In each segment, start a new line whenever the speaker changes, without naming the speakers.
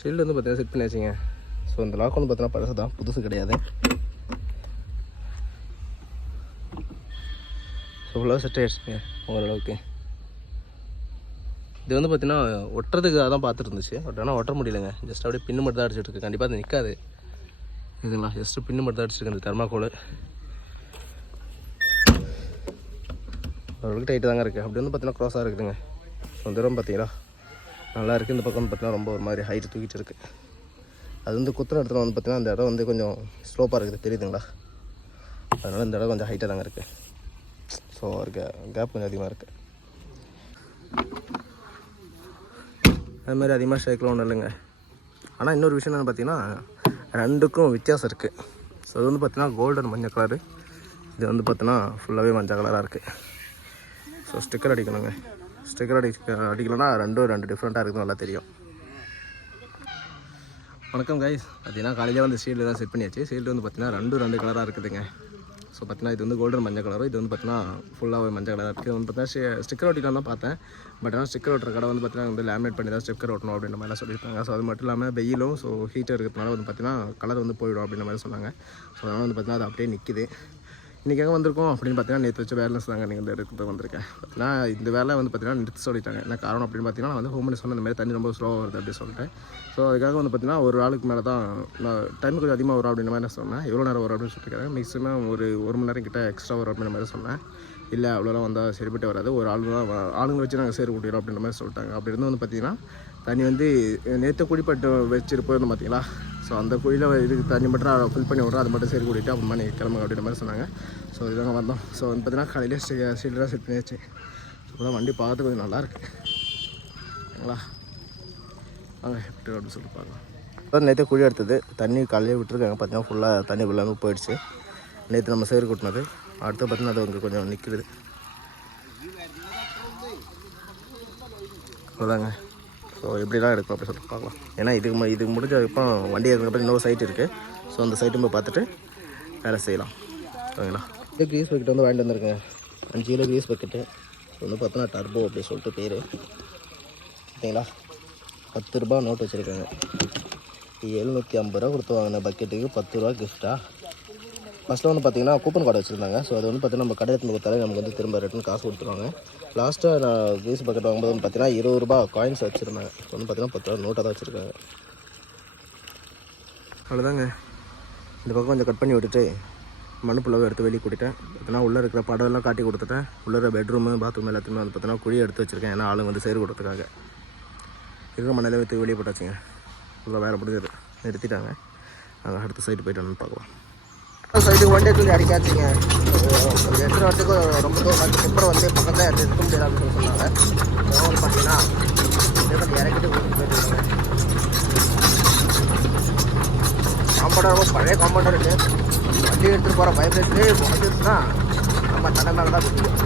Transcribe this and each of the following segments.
Shield வந்து பார்த்தீங்கன்னா set பண்ணி வச்சிங்க ஸோ இந்த லாக் வந்து பார்த்தீங்கன்னா பழசு தான். புதுசு கிடையாது. ஸோ ஃபுல்லாக செட் ஆகிடுச்சுங்க ஓரளவுக்கு இது வந்து பார்த்தீங்கன்னா ஒட்டுறதுக்கு தான் பார்த்துட்டு இருந்துச்சு பட் ஆனால் ஒட்ட முடியலங்க. ஜஸ்ட் அப்படியே பின்னு மட்டும் தான் அடிச்சுட்டு இருக்கு கண்டிப்பாக அது நிற்காது இதுங்களா ஜஸ்ட்டு பின்னு மட்டும் தான் அடிச்சிருக்கு இந்த தெர்மாக்கோல் ஓரளவுக்கு டைட்டு தாங்க இருக்குது அப்படி வந்து பார்த்தீங்கன்னா க்ராஸாக இருக்குதுங்க. கொஞ்சம் தூரம் பார்த்தீங்களா நல்லா இருக்குது இந்த பக்கம் வந்து பார்த்தீங்கன்னா ரொம்ப ஒரு மாதிரி ஹைட் தூக்கிட்டு இருக்குது அது வந்து குத்துற இடத்துல வந்து பார்த்தீங்கன்னா அந்த இடம் வந்து கொஞ்சம் ஸ்லோப்பாக இருக்குது. தெரியுதுங்களா? அதனால் இந்த இடம் கொஞ்சம் ஹைட்டாக தாங்க இருக்குது ஸோ இருக்க கேப் கொஞ்சம் அதிகமாக இருக்குது அது மாதிரி அதிகமாக ஷேக்கில் ஒன்றும் இல்லைங்க. ஆனால் இன்னொரு விஷயம் என்னென்னு பார்த்தீங்கன்னா ரெண்டுக்கும் வித்தியாசம் இருக்குது ஸோ அது வந்து பார்த்தீங்கன்னா கோல்டன் மஞ்சள் கலரு இது வந்து பார்த்தீங்கன்னா ஃபுல்லாகவே மஞ்சள் கலராக இருக்குது ஸோ ஸ்டிக்கர் அடிக்கணுங்க. ஸ்டிக்கர் அடி அடிக்கலன்னா ரெண்டும் ரெண்டு டிஃப்ரெண்ட்டாக இருக்குது நல்லா தெரியும். வணக்கம் கைஸ் பார்த்தீங்கன்னா காலையில் வந்து ஷீல்டு தான் செட் பண்ணியாச்சு. ஷீல்டு வந்து பார்த்தீங்கன்னா ரெண்டும் ரெண்டு கலராக இருக்குதுங்க. ஸோ பார்த்தீங்கன்னா இது வந்து கோல்டன் மஞ்சள் கலரும் இது வந்து பார்த்தீங்கன்னா ஃபுல்லாகவே மஞ்சள் கலராக இருக்குது வந்து பார்த்தீங்கன்னா ஸ்டிக்கர் ஒட்டிக்கலாம் தான் பார்த்தேன். பட் ஆனால் ஸ்டிக்கர் ஒட்டுற கடை வந்து பார்த்தீங்கன்னா வந்து லேமினேட் பண்ணி தான் ஸ்டிக்கர் ஒட்டணும் அப்படின்ற மாதிரிலாம் சொல்லியிருக்காங்க. ஸோ அது மட்டும் இல்லாமல் வெயிலும் ஸோ ஹீட்டர் இருக்கிறதுனால வந்து பார்த்தீங்கன்னா கலர் வந்து போயிடும் அப்படின்ற மாதிரி சொன்னாங்க. ஸோ அதனால் வந்து பார்த்தீங்கன்னா அது அப்படியே நிற்கிது இன்றைக்கி எங்கே வந்திருக்கோம்? அப்படின்னு பார்த்தீங்கன்னா நேற்று வச்ச பேலன்ஸ் தாங்க நீங்கள் எடுத்து வந்திருக்கேன். பார்த்தீங்கன்னா இந்த வேலை வந்து பார்த்தீங்கன்னா நிறுத்த சொல்லிட்டாங்க. என்ன காரணம் அப்படின்னு பார்த்தீங்கன்னா நான் வந்து ஹோம் சொன்ன இந்த மாதிரி தண்ணி ரொம்ப ஸ்லோவாக வருது அப்படின்னு சொல்லிட்டேன் ஸோ அதுக்காக வந்து பார்த்தீங்கன்னா ஒரு ஆளுக்கு மேலே தான் நான் டைம் கொஞ்சம் அதிகமாக வரும் அப்படின்ற மாதிரி நான் சொன்னேன். எவ்வளோ நேரம் வரும் அப்படின்னு சொல்லியிருக்காங்க மேக்ஸிமம் ஒரு ஒரு மணி நேரம் கிட்ட எக்ஸ்ட்ரா வரும் அப்படின்ற மாதிரி சொன்னேன். இல்லை அவ்வளோலாம் வந்தால் சரிப்பட்டு வராது. ஒரு ஆள் தான் ஆளுங்களை வச்சு நாங்கள் சேர கூட்டிடுறோம் அப்படின்ற மாதிரி சொல்லிட்டாங்க. அப்படி இருந்து வந்து பார்த்தீங்கன்னா தண்ணி வந்து நேற்று குடிப்பட்டு வச்சிருப்போம் பார்த்தீங்களா ஸோ அந்த குழியில் இதுக்கு தண்ணி மட்டும் ஃபில் பண்ணி விட்றேன். அது மட்டும் சரி கூட்டிட்டு அப்புறமா நீங்கள் கிளம்புங்க அப்படின்ற மாதிரி சொன்னாங்க. ஸோ இதுதாங்க வந்தோம். ஸோ வந்து பார்த்தீங்கன்னா காலையிலே சீல்டாக செட் பண்ணியாச்சு. இப்போ வண்டி பார்த்து கொஞ்சம் நல்லா சரிங்களா? வாங்க எப்படி அப்படின்னு சொல்லிட்டு பார்க்கலாம். நேற்று குழி எடுத்தது. தண்ணி காலையிலே விட்டுருக்காங்க. பார்த்தீங்கன்னா ஃபுல்லாக தண்ணி ஃபுல்லாக போயிடுச்சு. நேற்று நம்ம சேர் கொட்டினது. அடுத்து பார்த்தீங்கன்னா அது அங்கே கொஞ்சம் நிற்கிறது அதாங்க ஸோ எப்படிலாம் இருக்கும் அப்படி சொல்லிட்டு பார்க்கலாம். ஏன்னா இதுக்கு இதுக்கு முடிஞ்ச இப்போ வண்டி எடுக்கிறப்ப இன்னொரு சைட் இருக்குது ஸோ அந்த சைட்டும் போய் பார்த்துட்டு வேலை செய்யலாம். ஓகேங்களா இது க்ரீஸ் பக்கெட் வந்து வாங்கிட்டு வந்திருக்கேன். அஞ்சு கிலோ க்ரீஸ் பக்கெட்டு வந்து பார்த்தோன்னா டர்போ அப்படி சொல்லிட்டு பேர். ஓகேங்களா பத்து ரூபா நோட் வச்சுருக்காங்க. எழுநூற்றி ஐம்பது ரூபா கொடுத்து வாங்கின பக்கெட்டுக்கு பத்து ரூபா கிஃப்ட்டாக ஃபஸ்ட்டில் வந்து பார்த்தீங்கன்னா கூப்பன் கார்டு வச்சுருந்தாங்க. ஸோ அது வந்து பார்த்தீங்கன்னா நம்ம கடை எடுத்து கொடுத்தாலே நமக்கு வந்து திரும்ப ரிட்டன் காசு கொடுத்துருவாங்க. லாஸ்ட்டாக நான் கிரீஸ் பக்கெட் வாங்கும்போது வந்து பார்த்தீங்கன்னா இருபது ரூபா காயின்ஸ் வச்சுருந்தாங்க. ஸோ வந்து பார்த்தீங்கன்னா பத்து ரூபா நோட்டாக தான் வச்சுருக்காங்க. அவ்வளோதாங்க இந்த பக்கம் கொஞ்சம் கட் பண்ணி விட்டுட்டு மண்ணுப்புள்ளவை எடுத்து வெளியே கூட்டிட்டேன். பார்த்தீங்கன்னா உள்ளே இருக்கிற படம் எல்லாம் காட்டி கொடுத்துட்டேன். உள்ளே இருக்கிற பெட்ரூமு பாத்ரூம் எல்லாத்தையுமே வந்து பார்த்தீங்கன்னா குழியை எடுத்து வச்சுருக்கேன். ஏன்னா ஆளுங்க வந்து செய்து கொடுத்துருக்காங்க இருக்கிற மண்ணிலே வைத்து வெளியே போட்டாச்சுங்க. ஃபுல்லாக வேலை முடிஞ்சது நிறுத்திட்டாங்க. நாங்கள் அடுத்த சைடு போயிட்டு வந்து பார்க்கலாம். சைடு வண்டி எடுத்து அடிக்காச்சுங்க எத்தனை வரத்துக்கு ரொம்ப தூரம் வந்து அப்புறம் வந்து பக்கத்தில் எடுத்து இருக்க முடியாது அப்படின்னு சொன்னாங்க. அப்புறம் வந்து பார்த்தீங்கன்னா கொஞ்சம் இறக்கிட்டு கூட்டிட்டு போயிட்டு காம்பவுண்டர் ரொம்ப பழைய காம்பவுண்டர் இருக்குது வண்டி எடுத்துகிட்டு போகிற வைப்ரேஷனே வந்துச்சுன்னா நம்ம தலை மேலே தான் குடிக்கும்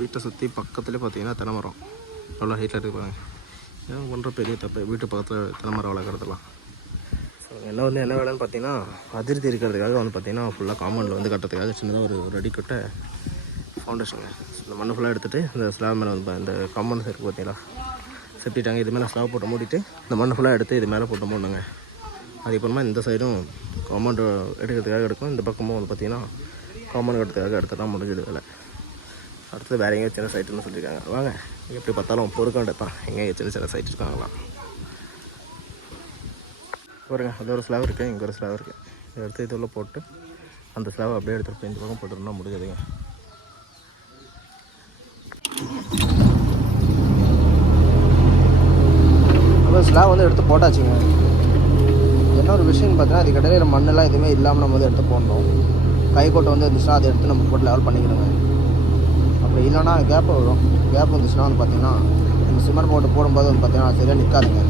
வீட்டை சுற்றி பக்கத்துலேயே பார்த்தீங்கன்னா தென்னை மரம். எவ்வளோ ஹைட்டில் இருக்குது பாருங்க. ஏன் பண்ணுற பெரிய தப்பு? வீட்டு பக்கத்தில் தென்னை மரம் வளர்க்குறதுலாம் எல்லாம் வந்து என்ன வேலைன்னு பார்த்தீங்கன்னா அதிர்த்தி இருக்கிறதுக்காக வந்து பார்த்தீங்கன்னா ஃபுல்லாக காம்பவுண்டில் வந்து கட்டுறதுக்காக சின்னதாக ஒரு ஒரு அடி ஃபவுண்டேஷனுங்க இந்த மண்ணு ஃபுல்லாக எடுத்துகிட்டு இந்த ஸ்லாப் மேலே வந்து இந்த காம்பவுண்ட் இருக்குது பார்த்தீங்களா? செப்டிட்டாங்க இது மேலே ஸ்லாப் போட்டு மூடிட்டு இந்த மண்ணு ஃபுல்லாக எடுத்து இது மேலே போட்டு மூடணுங்க. அதுக்கப்புறமா இந்த சைடும் காம்பவுண்டு எடுக்கிறதுக்காக எடுக்கும். இந்த பக்கமும் வந்து பார்த்தீங்கன்னா காம்பவுண்ட் எடுக்கிறதுக்காக எடுத்துட்டா முடிஞ்சிடுது வேலை. அடுத்தது வேறு எங்கேயும் சின்ன சைட்டுன்னு சொல்லியிருக்காங்க. வாங்க எப்படி பார்த்தாலும் பொறுக்காண்டு தான். எங்கே சின்ன சின்ன சைட் இருக்காங்களாம். பாருங்க அது ஒரு ஸ்லாவ் இருக்குது இங்கே ஒரு ஸ்லாவ் இருக்குது இதை எடுத்து இது போட்டு அந்த ஸ்லாவை அப்படியே எடுத்துகிட்டு போய் இந்த பக்கம் போட்டுருந்தா முடிஞ்சதுங்க. அப்புறம் ஸ்லாப் வந்து எடுத்து போட்டாச்சுங்க. என்ன ஒரு விஷயம்னு பார்த்தீங்கன்னா அதுக்கு கடையில் மண்ணெல்லாம் எதுவுமே இல்லாமல் நம்ம வந்து எடுத்து போடணும். கைக்கோட்டை வந்து இருந்துச்சுன்னா அதை எடுத்து நம்ம போட்டு லெவல் பண்ணிக்கணுங்க. அப்படி இல்லைன்னா கேப் வரும். கேப் வந்துச்சுன்னா வந்து பார்த்தீங்கன்னா நம்ம சிமெண்ட் போட்டு போடும்போது வந்து பார்த்தீங்கன்னா சரியாக நிற்காதுங்க.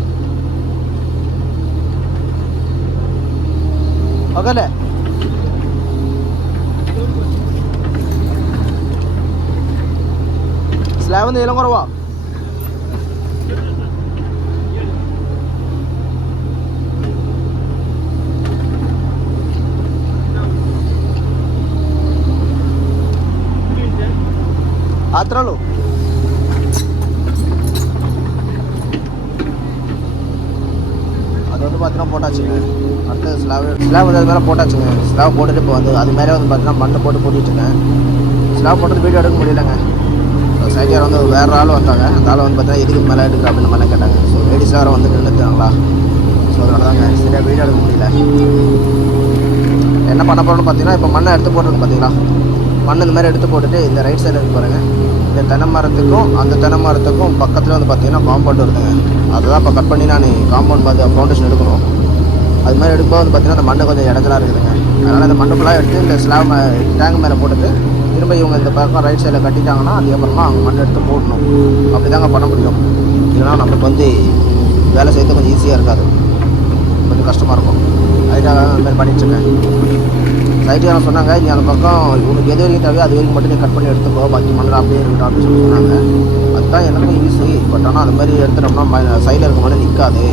ഓക്കെ അല്ലേ സ്ലാബ് നീളം കുറവാ. അത്രേ ഉള്ളൂ. பார்த்தீங்கன்னா போட்டாச்சுங்க. அடுத்தது ஸ்லாவ் ஸ்லாப் வந்து அது மேலே போட்டாச்சுங்க. ஸ்லாப் போட்டுட்டு இப்போ வந்து அது மேலே வந்து பார்த்தீங்கன்னா மண்ணை போட்டு போட்டுட்டுருக்கேன் ஸ்லாப் போட்டது வீடியோ எடுக்க முடியலங்க. சைடியார் வந்து வேறு ஆள் வந்தாங்க. அந்த ஆள் வந்து பார்த்தீங்கன்னா எதுக்கு மேலே எடுக்கிற? அப்படின்னு மாதிரி கேட்டாங்க. ஸோ லேடிஸ் வேறு வந்து நின்றுட்டாங்களா ஸோ அதனால தாங்க சரியாக வீடியோ எடுக்க முடியல. என்ன பண்ண போகிறோம்னு பார்த்தீங்கன்னா இப்போ மண்ணை எடுத்து போட்டுருக்கு பார்த்தீங்களா மண் இந்த மாதிரி எடுத்து போட்டுட்டு இந்த ரைட் சைடு இருக்கு பாருங்கள் இந்த தென்னை மரத்துக்கும் அந்த தென்னை மரத்துக்கும் பக்கத்தில் வந்து பார்த்தீங்கன்னா காம்பவுண்ட் வருதுங்க அதை தான் இப்போ கட் பண்ணி நான் காம்பவுண்ட் பார்த்து ஃபவுண்டேஷன் எடுக்கணும். அது மாதிரி எடுக்கும்போது வந்து பார்த்தீங்கன்னா அந்த மண்ணை கொஞ்சம் இடஞ்சலாக இருக்குதுங்க. அதனால் அந்த மண்ணு ஃபுல்லாக எடுத்து இந்த ஸ்லாப் டேங்க் மேலே போட்டுட்டு திரும்ப இவங்க இந்த பக்கம் ரைட் சைடில் கட்டிட்டாங்கன்னா அதுக்கப்புறமா அவங்க மண் எடுத்து போடணும் அப்படி தாங்க பண்ண முடியும். இல்லைன்னா நமக்கு வந்து வேலை செய்யறது கொஞ்சம் ஈஸியாக இருக்காது. கொஞ்சம் கஷ்டமாக இருக்கும். அதுக்காக அந்த மாதிரி பண்ணிட்டுருக்கேன் இருக்கேன் சைட்டுக்காரன் சொன்னாங்க நீ அந்த பக்கம் உனக்கு எது வரைக்கும் தேவையோ அது வரைக்கும் மட்டும் நீ கட் பண்ணி எடுத்துக்கோ பாக்கி மண்ணு அப்படியே இருக்கட்டும் அப்படின்னு சொல்லி சொன்னாங்க. அதுதான் எனக்கும் ஈஸி பட் ஆனால் அந்த மாதிரி எடுத்துட்டோம்னா சைடில் இருக்க மண்ணு நிற்காது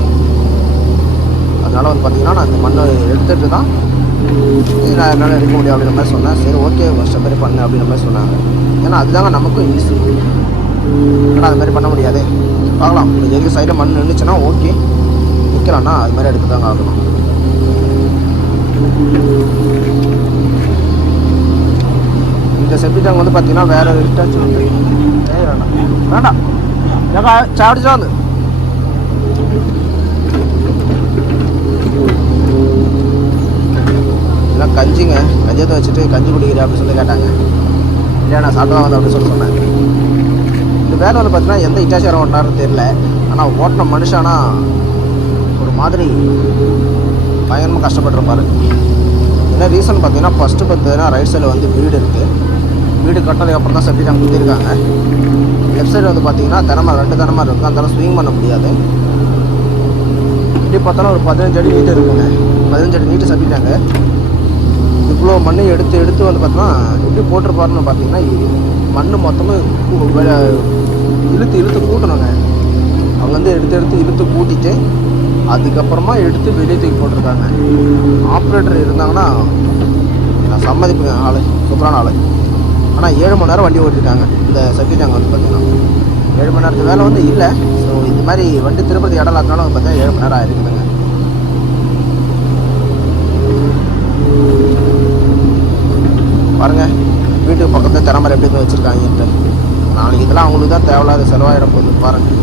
அதனால வந்து பார்த்தீங்கன்னா நான் இந்த மண்ணை எடுத்துட்டு தான் இது நான் என்னால் எடுக்க முடியும் அப்படின்ற மாதிரி சொன்னேன். சரி ஓகே ஃபஸ்ட்டு மாதிரி பண்ணு அப்படின்ற மாதிரி சொன்னாங்க. ஏன்னா அதுதாங்க நமக்கும் ஈஸி ஆனால் அது மாதிரி பண்ண முடியாதே. பார்க்கலாம். எங்கள் சைடில் மண் நின்றுச்சுன்னா ஓகே நிற்கலாம்னா அது மாதிரி எடுத்து தாங்க ஆகணும். இந்த செப்டி டேங்க் வந்து பார்த்தீங்கன்னா வேற இஷ்டாச்சு வந்து ஏய் வேண்டாம் வேண்டாம் ஏக்கா சாப்பிடுச்சா வந்து எல்லாம் கஞ்சிங்க. கஞ்சியத்தை வச்சுட்டு கஞ்சி குடிக்கிறேன் அப்படின்னு சொல்லி கேட்டாங்க. இல்லை நான் சாப்பிட்டு வந்து அப்படின்னு சொல்லி சொன்னேன். இந்த வேலை வந்து பார்த்தீங்கன்னா எந்த இட்டாச்சாரம் ஓட்டினாருன்னு தெரியல. ஆனால் ஓட்டின மனுஷனா ஒரு மாதிரி பயங்கரமாக கஷ்டப்பட்டுருப்பாரு. என்ன ரீசன் பார்த்தீங்கன்னா ஃபஸ்ட்டு பார்த்தீங்கன்னா ரைட் சைடில் வந்து வீடு இருக்குது வீடு கட்டினதுக்கு அப்புறம் தான் செப்டி குத்திருக்காங்க லெஃப்ட் சைடு வந்து பார்த்தீங்கன்னா தினமாக ரெண்டு தினமாக இருக்கும். அந்த ஸ்விங் பண்ண முடியாது. இப்படி பார்த்தாலும் ஒரு பதினஞ்சு அடி நீட்டு இருக்குங்க. பதினஞ்சு அடி நீட்டு சப்பிட்டாங்க இவ்வளோ மண்ணை எடுத்து எடுத்து வந்து பார்த்தோம்னா எப்படி போட்டிருப்பாருன்னு பார்த்தீங்கன்னா மண் மொத்தமும் இழுத்து இழுத்து கூட்டணுங்க. அவங்க வந்து எடுத்து எடுத்து இழுத்து கூட்டிட்டு அதுக்கப்புறமா எடுத்து வெளியே தூக்கி போட்டிருக்காங்க. ஆப்ரேட்டர் இருந்தாங்கன்னா நான் சம்மதிப்பேன் ஆளு. சூப்பரான ஆளு. ஆனால் ஏழு மணி நேரம் வண்டி ஓட்டிருக்காங்க இந்த சர்க்கிட்டாங்க வந்து பார்த்தீங்கன்னா. ஏழு மணி நேரத்து வேலை வந்து இல்லை. ஸோ இந்த மாதிரி வண்டி திருப்பதி இடம் இல்லாதனால வந்து பார்த்தீங்கன்னா ஏழு மணி நேரம் ஆயிருக்குதுங்க. பாருங்க வீட்டுக்கு பக்கத்தில் திறமரை எப்படி இருந்து வச்சுருக்காங்கன்ட்டு. நாளைக்கு இதெல்லாம் அவங்களுக்கு தான் தேவையில்லாத செலவாகிட போகுது பாருங்கள்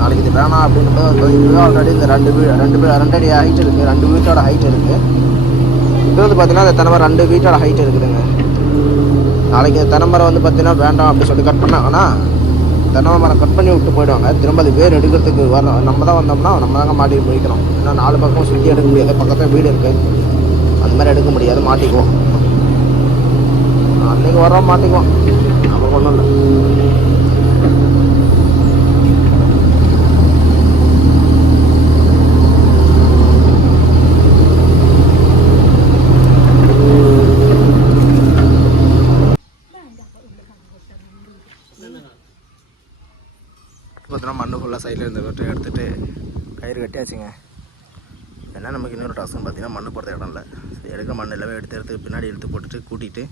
நாளைக்கு இது வேணாம் அப்படின்னு இதுவே ஆல்ரெடி இந்த ரெண்டு வீ ரெண்டு வீ ரெண்டு அடி ஹைட் இருக்குது ரெண்டு வீட்டோட ஹைட் இருக்குது இது வந்து பார்த்தீங்கன்னா இந்த தென்னை ரெண்டு வீட்டோட ஹைட் இருக்குதுங்க. நாளைக்கு இந்த தென்னை மரம் வந்து பார்த்தீங்கன்னா வேண்டாம் அப்படின்னு சொல்லி கட் பண்ணாங்கன்னா தென்னை மரம் கட் பண்ணி விட்டு போயிடுவாங்க. திரும்ப அது வேர் எடுக்கிறதுக்கு வர நம்ம தான் வந்தோம்னா நம்ம தாங்க மாட்டி போய்க்கணும் ஏன்னா நாலு பக்கம் சுற்றி எடுக்க முடியாது. பக்கத்தில் வீடு இருக்குது அந்த மாதிரி எடுக்க முடியாது. மாட்டிக்குவோம். அன்னைக்கு வரோம் மாட்டிக்குவோம். நமக்கு ஒன்றும் இல்லை. பார்த்தோன்னா மண்ணு ஃபுல்லாக சைடில் இருந்த வெட்டை எடுத்துகிட்டு கயிறு கட்டியாச்சுங்க. ஏன்னா நமக்கு இன்னொரு டாஸ்க்னு பார்த்தீங்கன்னா மண்ணு போடுற இடம் இல்லை எடுக்க மண் எல்லாமே எடுத்து எடுத்து பின்னாடி எடுத்து போட்டுட்டு கூட்டிகிட்டு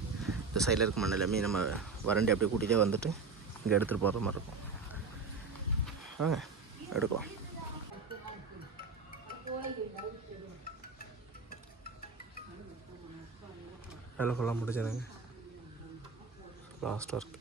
இந்த சைடில் இருக்க மண் எல்லாமே நம்ம வறண்டி அப்படியே கூட்டிகிட்டே வந்துட்டு இங்கே எடுத்துகிட்டு போகிற மாதிரி இருக்கும். வாங்க எடுக்கும் வேலை ஃபுல்லாக முடிஞ்சதுங்க. Last work